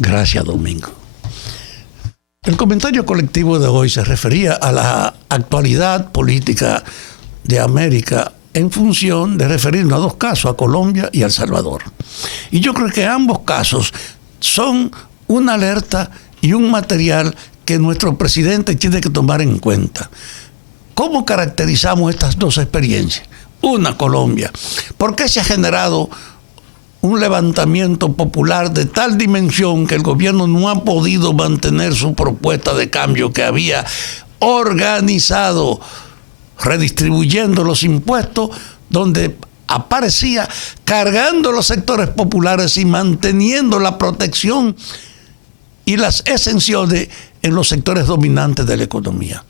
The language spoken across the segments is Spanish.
Gracias, Domingo. El comentario colectivo de hoy se refería a la actualidad política de América en función de referirnos a dos casos, a Colombia y a El Salvador. Y yo creo que ambos casos son una alerta y un material que nuestro presidente tiene que tomar en cuenta. ¿Cómo caracterizamos estas dos experiencias? Una, Colombia. ¿Por qué se ha generado un levantamiento popular de tal dimensión que el gobierno no ha podido mantener su propuesta de cambio que había organizado, redistribuyendo los impuestos, donde aparecía cargando los sectores populares y manteniendo la protección y las exenciones en los sectores dominantes de la economía?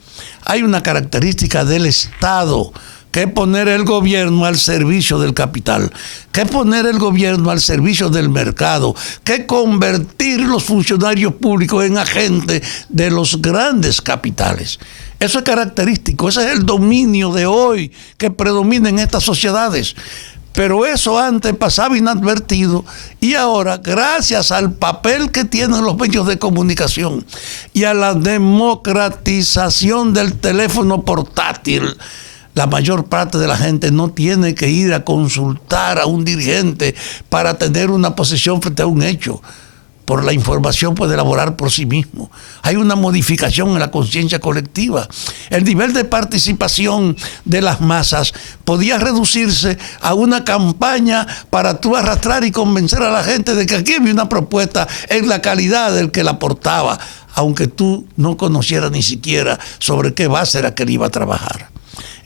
Hay una característica del Estado, que es poner el gobierno al servicio del capital, que es poner el gobierno al servicio del mercado, que es convertir los funcionarios públicos en agentes de los grandes capitales. Eso es característico, ese es el dominio de hoy que predomina en estas sociedades. Pero eso antes pasaba inadvertido y ahora, gracias al papel que tienen los medios de comunicación y a la democratización del teléfono portátil, la mayor parte de la gente no tiene que ir a consultar a un dirigente para tener una posición frente a un hecho. Por la información puede elaborar por sí mismo. Hay una modificación en la conciencia colectiva. El nivel de participación de las masas podía reducirse a una campaña para tú arrastrar y convencer a la gente de que aquí había una propuesta en la calidad del que la aportaba, aunque tú no conocieras ni siquiera sobre qué base era que él iba a trabajar.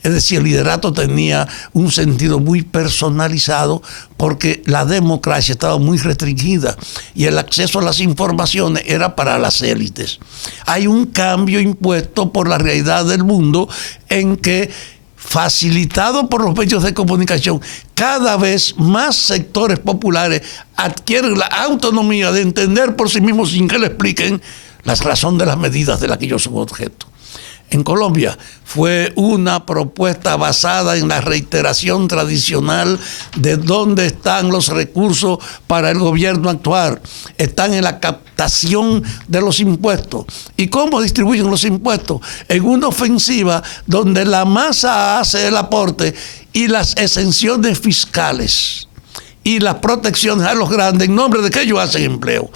Es decir, el liderato tenía un sentido muy personalizado porque la democracia estaba muy restringida y el acceso a las informaciones era para las élites. Hay un cambio impuesto por la realidad del mundo en que, facilitado por los medios de comunicación, cada vez más sectores populares adquieren la autonomía de entender por sí mismos sin que le expliquen la razón de las medidas de las que ellos son objeto. En Colombia fue una propuesta basada en la reiteración tradicional de dónde están los recursos para el gobierno actuar. Están en la captación de los impuestos. ¿Y cómo distribuyen los impuestos? En una ofensiva donde la masa hace el aporte y las exenciones fiscales y las protecciones a los grandes en nombre de que ellos hacen empleo.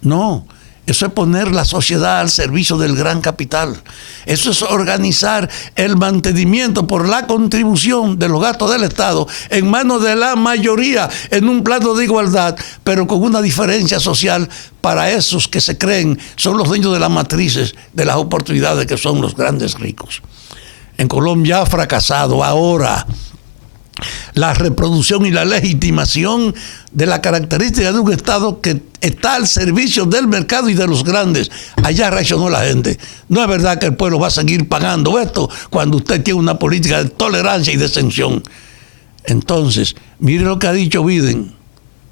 No. Eso es poner la sociedad al servicio del gran capital. Eso es organizar el mantenimiento por la contribución de los gastos del Estado en manos de la mayoría en un plano de igualdad, pero con una diferencia social para esos que se creen son los dueños de las matrices de las oportunidades que son los grandes ricos. En Colombia ha fracasado ahora la reproducción y la legitimación de la característica de un Estado que está al servicio del mercado y de los grandes. Allá reaccionó la gente. No es verdad que el pueblo va a seguir pagando esto cuando usted tiene una política de tolerancia y de exención. Entonces, mire lo que ha dicho Biden,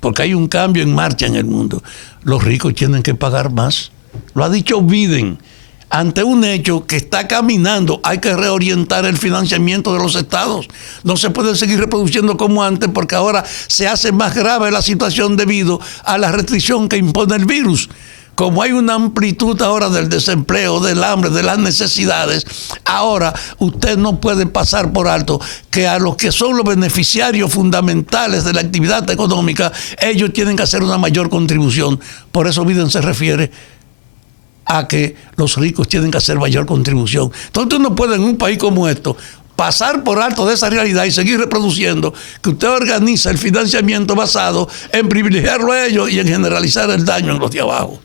porque hay un cambio en marcha en el mundo. Los ricos tienen que pagar más. Lo ha dicho Biden. Ante un hecho que está caminando, hay que reorientar el financiamiento de los estados. No se puede seguir reproduciendo como antes porque ahora se hace más grave la situación debido a la restricción que impone el virus. Como hay una amplitud ahora del desempleo, del hambre, de las necesidades, ahora usted no puede pasar por alto que a los que son los beneficiarios fundamentales de la actividad económica, ellos tienen que hacer una mayor contribución. Por eso Biden se refiere a que los ricos tienen que hacer mayor contribución. Entonces usted no puede en un país como esto pasar por alto de esa realidad y seguir reproduciendo que usted organiza el financiamiento basado en privilegiarlo a ellos y en generalizar el daño en los de abajo.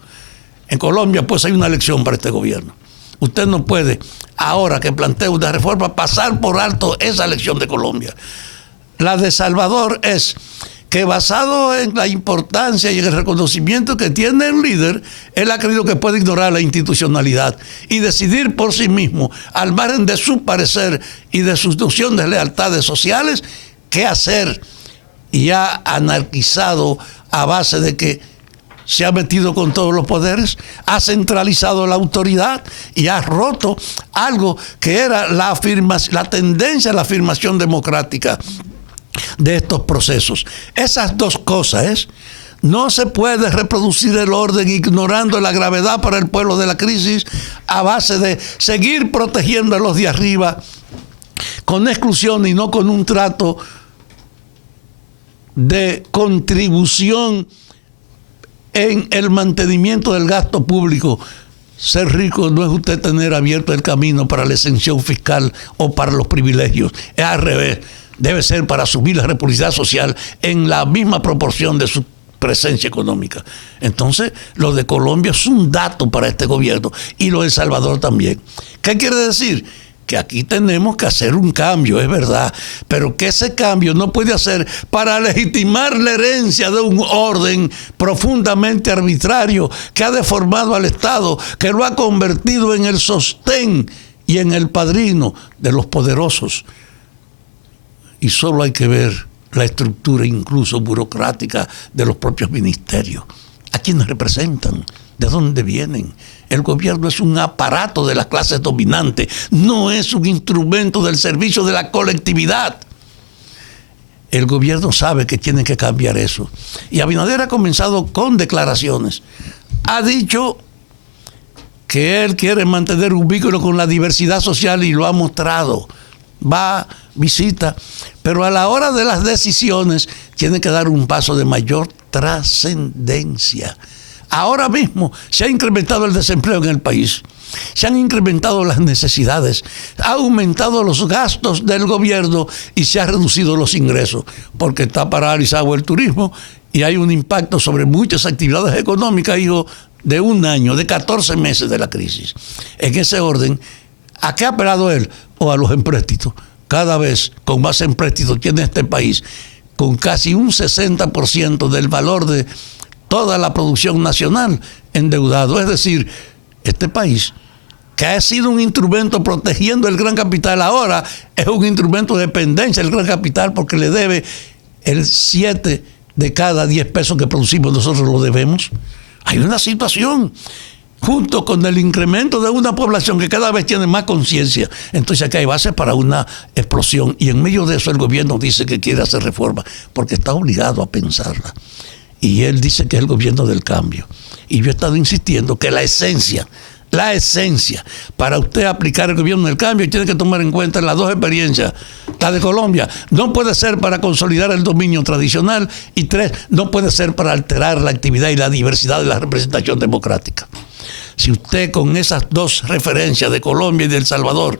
En Colombia pues hay una lección para este gobierno. Usted no puede, ahora que plantea una reforma, pasar por alto esa lección de Colombia. La de Salvador es que, basado en la importancia y en el reconocimiento que tiene el líder, él ha creído que puede ignorar la institucionalidad y decidir por sí mismo, al margen de su parecer y de sus nociones de lealtades sociales, qué hacer. Y ha anarquizado a base de que se ha metido con todos los poderes, ha centralizado la autoridad y ha roto algo que era la tendencia a la afirmación democrática de estos procesos. Esas dos cosas No se puede reproducir el orden ignorando la gravedad para el pueblo de la crisis a base de seguir protegiendo a los de arriba con exclusión y no con un trato de contribución en el mantenimiento del gasto público. Ser rico no es usted tener abierto el camino para la exención fiscal o para los privilegios. Es al revés. Debe ser para asumir la responsabilidad social en la misma proporción de su presencia económica. Entonces, lo de Colombia es un dato para este gobierno y lo de El Salvador también. ¿Qué quiere decir? Que aquí tenemos que hacer un cambio, es verdad, pero que ese cambio no puede hacer para legitimar la herencia de un orden profundamente arbitrario que ha deformado al Estado, que lo ha convertido en el sostén y en el padrino de los poderosos. Y solo hay que ver la estructura incluso burocrática de los propios ministerios. ¿A quiénes representan? ¿De dónde vienen? El gobierno es un aparato de las clases dominantes, no es un instrumento del servicio de la colectividad. El gobierno sabe que tiene que cambiar eso. Y Abinader ha comenzado con declaraciones. Ha dicho que él quiere mantener un vínculo con la diversidad social y lo ha mostrado. Va, visita, pero a la hora de las decisiones tiene que dar un paso de mayor trascendencia. Ahora mismo se ha incrementado el desempleo en el país, se han incrementado las necesidades, ha aumentado los gastos del gobierno y se han reducido los ingresos, porque está paralizado el turismo y hay un impacto sobre muchas actividades económicas, hijo de un año, de 14 meses de la crisis. En ese orden, ¿a qué ha apelado él? O a los empréstitos. Cada vez con más empréstitos tiene este país, con casi un 60% del valor de toda la producción nacional endeudado. Es decir, este país, que ha sido un instrumento protegiendo el gran capital, ahora es un instrumento de dependencia del gran capital porque le debe el 7 de cada 10 pesos que producimos, nosotros lo debemos. Hay una situación, junto con el incremento de una población que cada vez tiene más conciencia. Entonces aquí hay bases para una explosión y en medio de eso el gobierno dice que quiere hacer reformas porque está obligado a pensarla. Y él dice que es el gobierno del cambio. Y yo he estado insistiendo que la esencia, para usted aplicar el gobierno del cambio, tiene que tomar en cuenta las dos experiencias. La de Colombia no puede ser para consolidar el dominio tradicional y 3, no puede ser para alterar la actividad y la diversidad de la representación democrática. Si usted con esas dos referencias de Colombia y de El Salvador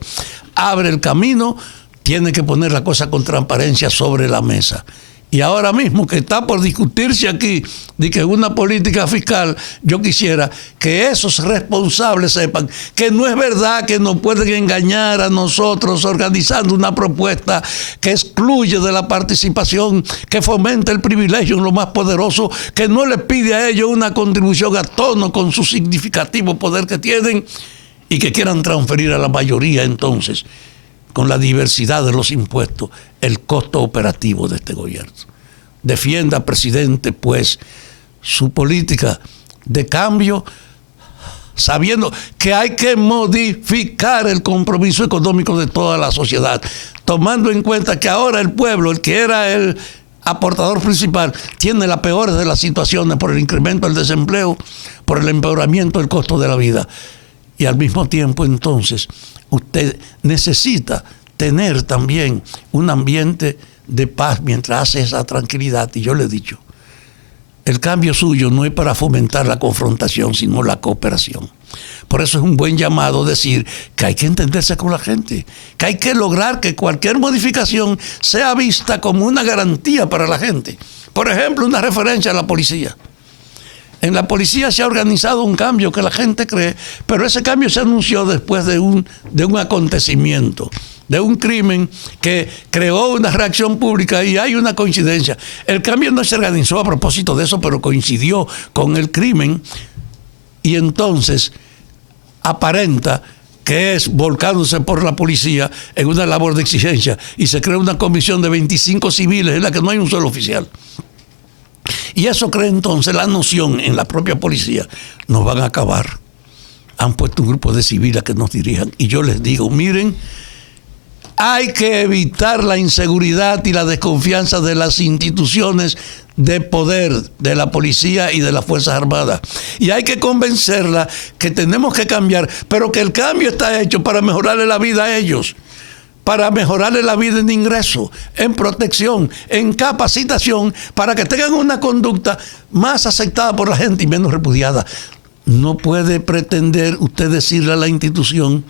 abre el camino, tiene que poner la cosa con transparencia sobre la mesa. Y ahora mismo que está por discutirse aquí de que una política fiscal, yo quisiera que esos responsables sepan que no es verdad que nos pueden engañar a nosotros organizando una propuesta que excluye de la participación, que fomenta el privilegio en lo más poderoso, que no les pide a ellos una contribución a tono con su significativo poder que tienen y que quieran transferir a la mayoría entonces, con la diversidad de los impuestos, el costo operativo de este gobierno. Defienda, presidente, pues, su política de cambio, sabiendo que hay que modificar el compromiso económico de toda la sociedad, tomando en cuenta que ahora el pueblo, el que era el aportador principal, tiene las peores de las situaciones por el incremento del desempleo, por el empeoramiento del costo de la vida. Y al mismo tiempo, entonces, usted necesita tener también un ambiente de paz mientras hace esa tranquilidad. Y yo le he dicho, el cambio suyo no es para fomentar la confrontación, sino la cooperación. Por eso es un buen llamado decir que hay que entenderse con la gente, que hay que lograr que cualquier modificación sea vista como una garantía para la gente. Por ejemplo, una referencia a la policía. En la policía se ha organizado un cambio que la gente cree, pero ese cambio se anunció después de un acontecimiento, de un crimen que creó una reacción pública y hay una coincidencia. El cambio no se organizó a propósito de eso, pero coincidió con el crimen y entonces aparenta que es volcándose por la policía en una labor de exigencia y se crea una comisión de 25 civiles en la que no hay un solo oficial. Y eso crea entonces la noción en la propia policía, nos van a acabar. Han puesto un grupo de civiles que nos dirijan. Y yo les digo, miren, Hay que evitar la inseguridad y la desconfianza de las instituciones de poder, de la policía y de las Fuerzas Armadas. Y hay que convencerla que tenemos que cambiar, pero que el cambio está hecho para mejorarle la vida a ellos, para mejorarle la vida en ingreso, en protección, en capacitación, para que tengan una conducta más aceptada por la gente y menos repudiada. No puede pretender usted decirle a la institución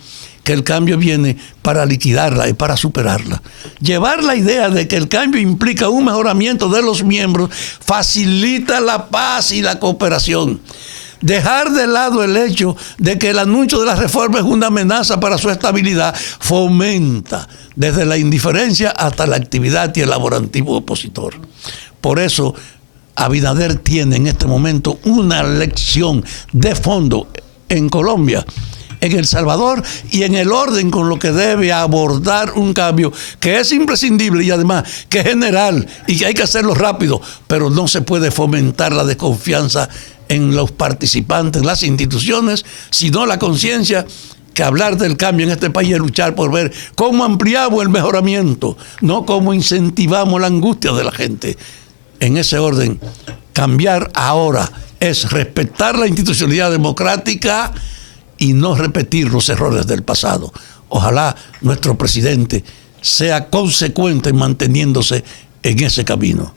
que el cambio viene para liquidarla y para superarla. Llevar la idea de que el cambio implica un mejoramiento de los miembros facilita la paz y la cooperación. Dejar de lado el hecho de que el anuncio de la reforma es una amenaza para su estabilidad fomenta desde la indiferencia hasta la actividad y el laborativo opositor. Por eso, Abinader tiene en este momento una lección de fondo en Colombia, en El Salvador y en el orden con lo que debe abordar un cambio que es imprescindible y además que es general y que hay que hacerlo rápido, pero no se puede fomentar la desconfianza en los participantes, en las instituciones, sino la conciencia que hablar del cambio en este país es luchar por ver cómo ampliamos el mejoramiento, no cómo incentivamos la angustia de la gente. En ese orden, cambiar ahora es respetar la institucionalidad democrática y no repetir los errores del pasado. Ojalá nuestro presidente sea consecuente manteniéndose en ese camino.